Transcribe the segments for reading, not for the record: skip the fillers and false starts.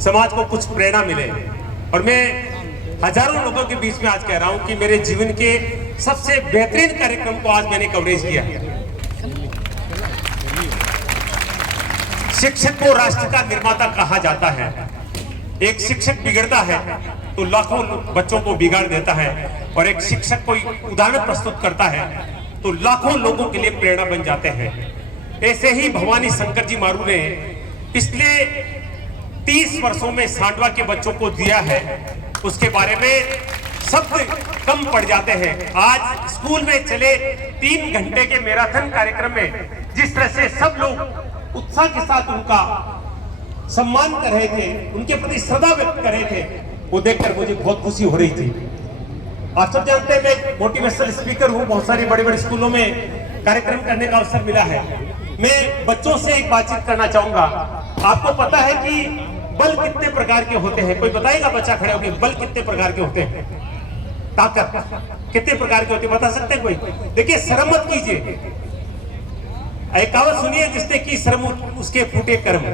समाज को कुछ प्रेरणा मिले। और मैं हजारों लोगों के बीच में आज कह रहा हूं कि मेरे जीवन के सबसे बेहतरीन कार्यक्रम को आज मैंने कवरेज किया। शिक्षक को राष्ट्र का निर्माता कहा जाता है। एक शिक्षक बिगड़ता है तो लाखों बच्चों को बिगाड़ देता है, और एक शिक्षक कोई उदाहरण प्रस्तुत करता है तो लाखों लोगों के लिए प्रेरणा बन जाते हैं। ऐसे ही भवानी शंकर जी मारू ने पिछले 30 वर्षों में सांडवा के बच्चों को दिया है, उसके बारे में शब्द कम पड़ जाते हैं। आज स्कूल में चले 3 घंटे के मैराथन कार्यक्रम में जिस तरह से सब लोग उत्साह के साथ उनका सम्मान कर रहे थे, उनके प्रति श्रद्धा व्यक्त कर रहे थे, वो देखकर मुझे बहुत खुशी हो रही थी। आप सब जानते हैं मैं मोटिवेशनल स्पीकर हूँ, बहुत सारे बड़े बड़े स्कूलों में कार्यक्रम करने का अवसर मिला है। मैं बच्चों से एक बातचीत करना चाहूंगा। आपको पता है कि बल कितने प्रकार के होते हैं? कोई बताएगा बच्चा खड़े होकर बल कितने प्रकार के होते हैं? ताकत कितने प्रकार के होते हैं बता सकते हैं कोई? देखिए, शर्म मत कीजिए। एक कहावत सुनिए, जिसने की शर्म उसके फूटे कर्म।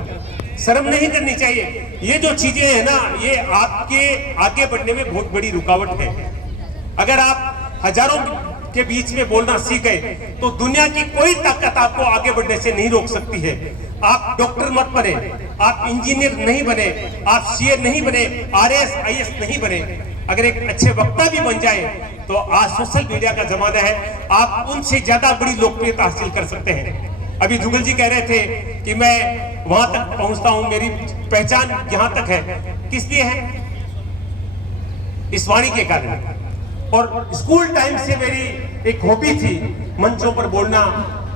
शर्म नहीं करनी चाहिए। ये जो चीजें है ना, ये आपके आगे बढ़ने में बहुत बड़ी रुकावट है। अगर आप हजारों के बीच में बोलना सीख गए तो दुनिया की कोई ताकत आपको आगे बढ़ने से नहीं रोक सकती है। आप डॉक्टर मत बने, आप इंजीनियर नहीं बने, आप सीए नहीं बने, आरएएस आईएएस नहीं बने, अगर एक अच्छे वक्ता भी बन जाए तो आज सोशल मीडिया का जमाना है, आप उनसे ज्यादा बड़ी लोकप्रियता हासिल कर सकते हैं। अभी जुगल जी कह रहे थे कि मैं वहां तक पहुंचता हूं, मेरी पहचान यहां तक है। किस लिए है? इस वाणी के कारण। और स्कूल टाइम से मेरी एक हॉबी थी मंचों पर बोलना,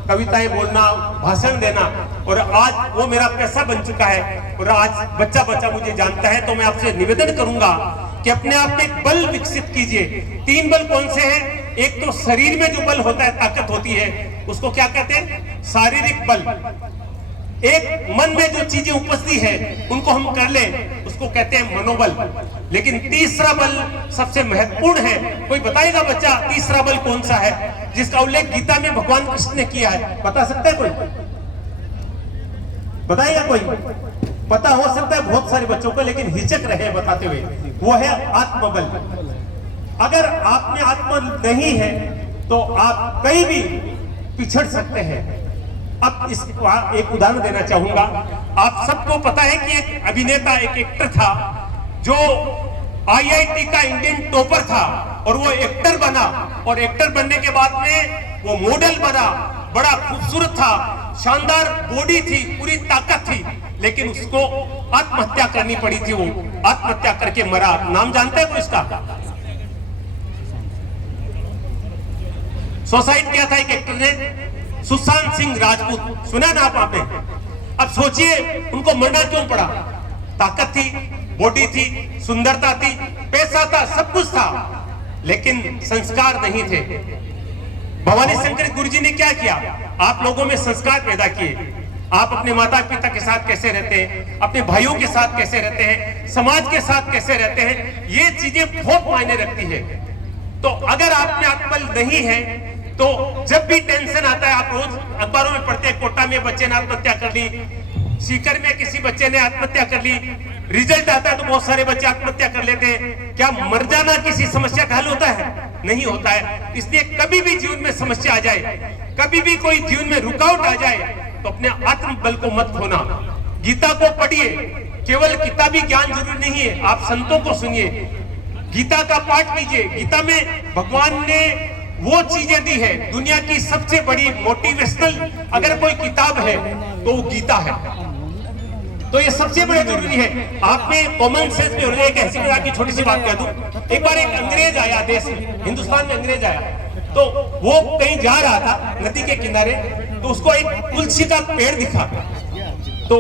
कविताएं बोलना, भाषण देना, और आज वो मेरा पैसा बन चुका है। और आज बच्चा बच्चा मुझे जानता है। तो मैं आपसे निवेदन करूंगा कि अपने आप में एक बल विकसित कीजिए। 3 बल कौन से हैं? एक तो शरीर में जो बल होता है, ताकत होती है, उसको क्या कहते हैं? शारीरिक बल। एक मन में जो चीजें उपजती है उनको हम कर लें, उसको कहते हैं मनोबल। लेकिन तीसरा बल सबसे महत्वपूर्ण है। कोई बताएगा बच्चा तीसरा बल कौन सा है, जिसका उल्लेख गीता में भगवान कृष्ण ने किया है? बता सकता है कोई? बताएगा कोई? पता हो सकता है बहुत सारे बच्चों को, लेकिन हिचक रहे हैं बताते हुए। वो है आत्मबल। अगर आप में आत्मबल नहीं है तो आप कहीं भी पिछड़ सकते हैं। अब इस एक उदाहरण देना चाहूंगा। आप सबको पता है कि एक अभिनेता, एक एक्टर था जो आईआईटी का इंडियन टॉपर था, और वो एक्टर बना, और एक्टर बनने के बाद में वो मॉडल बना, बड़ा खूबसूरत था, शानदार बॉडी थी, पूरी ताकत थी, लेकिन उसको आत्महत्या करनी पड़ी थी। वो आत्महत्या करके मरा। नाम जानते हैं वो इसका? सुसाइड किया था एक एक्टर ने, सुशांत सिंह राजपूत। सुना ना आपने? अब सोचिए उनको मरना क्यों पड़ा? ताकत थी, बॉडी थी, सुंदरता थी, पैसा था, सब कुछ था, लेकिन संस्कार नहीं थे। भवानी शंकर गुरुजी ने क्या किया? आप लोगों में संस्कार पैदा किए। आप अपने माता पिता के साथ कैसे रहते हैं, अपने भाइयों के साथ कैसे रहते हैं, समाज के साथ कैसे रहते हैं, ये चीजें बहुत मायने रखती है। तो अगर आप में आत्मबल नहीं है तो जब भी टेंशन आता है, आप रोज अखबारों में पढ़ते हैं कोटा में बच्चे ने आत्महत्या कर ली, सीकर में किसी बच्चे ने आत्महत्या कर ली, रिजल्ट आता है तो बहुत सारे बच्चे आत्महत्या कर लेते हैं। क्या मर जाना किसी समस्या का हल होता है? नहीं होता है। इसलिए कभी भी जीवन में समस्या आ जाए, कभी भी कोई जीवन में रुकावट आ जाए, तो अपने आत्मबल को मत खोना। गीता को पढ़िए। केवल किताबी ज्ञान जरूरी नहीं है, आप संतों को सुनिए, गीता का पाठ कीजिए। गीता में भगवान ने वो चीजें दी है। दुनिया की सबसे बड़ी मोटिवेशनल अगर कोई किताब है तो वो गीता है। तो ये सबसे बड़े जरूरी है। आप में कॉमन सेंस में होने। एक ऐसी की छोटी सी बात कह दूं। एक बार एक अंग्रेज आया देश में, हिंदुस्तान में अंग्रेज आया, तो वो कहीं जा रहा था नदी के किनारे, तो उसको एक तुलसी का पेड़ दिखा। तो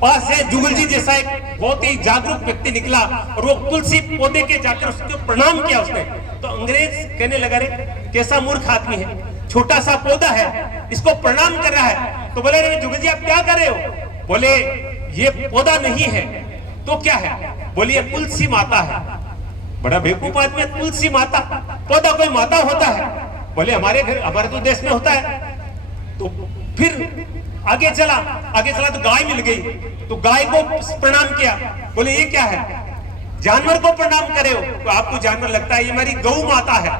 पास से जुगल जी जैसा एक बहुत ही जागरूक व्यक्ति निकला, और वो तुलसी पौधे के जाकर उसको प्रणाम किया उसने। तो अंग्रेज कहने लगा, रे कैसा मूर्ख आदमी है, छोटा सा पौधा है, इसको प्रणाम कर रहा है। तो बोले, रे जुगल जी आप क्या कर रहे हो? बोले ये पौधा नहीं है तो क्या है? बोले ये तुलसी माता है। बड़ा बेवकूफ आदमी है, तुलसी माता, पौधा कोई माता होता है? बोले हमारे घर, हमारे तो देश में होता है। तो फिर आगे चला तो गाय मिल गई, तो गाय को प्रणाम किया, बोले ये क्या है, जानवर को प्रणाम करे हो, तो आपको जानवर लगता है ये हमारी गौ माता है,